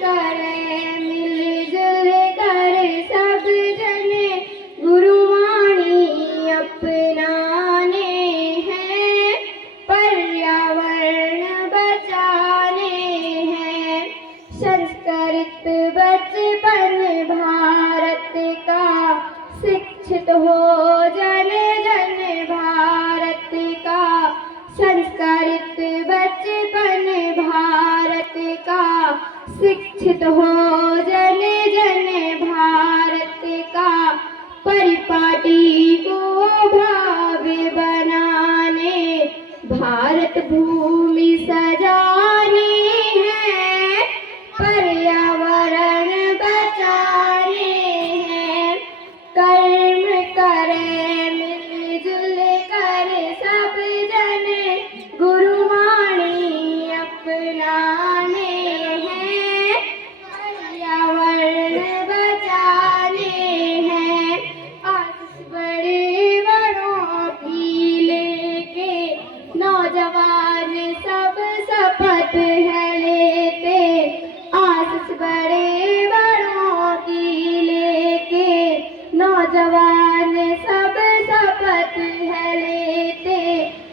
करें मिलजुल कर सब जने, गुरुवाणी अपनाने हैं, पर्यावरण बचाने हैं। संस्कृत बचपन भारत का, शिक्षित हो जन जन भारत का। संस्कृत बचपन भारत का, शिक्षित हो जन जन भारत का। परिपाटी को भव्य बनाने, भारत भूमि सजानी है, पर्यावरण बचाने हैं। कर्म करें मिलजुल कर सब जने, गुरुवाणी अपनाने हैं, पर्यावरण बचाने हैं। आज बड़े बड़ों की लेके नौजवान सब शपथ है लेते। आशीष बड़े बड़ों की लेके नौजवान सब शपथ है लेते।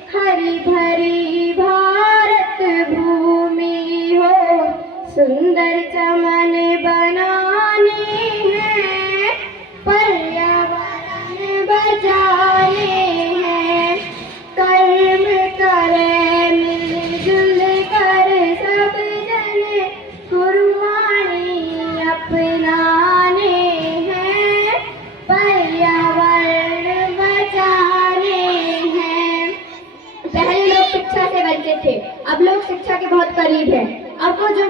हरी भरी भारत भूमि हो, सुंदर चमन बनाने हैं, पर्यावरण बचाने हैं। कर्म करें मिलजुल कर सब जने, गुरुवाणी अपनाने हैं, पर्यावरण बचाने हैं। पहले लोग शिक्षा से वंचित थे, अब लोग शिक्षा के बहुत करीब हैं। अब वो जो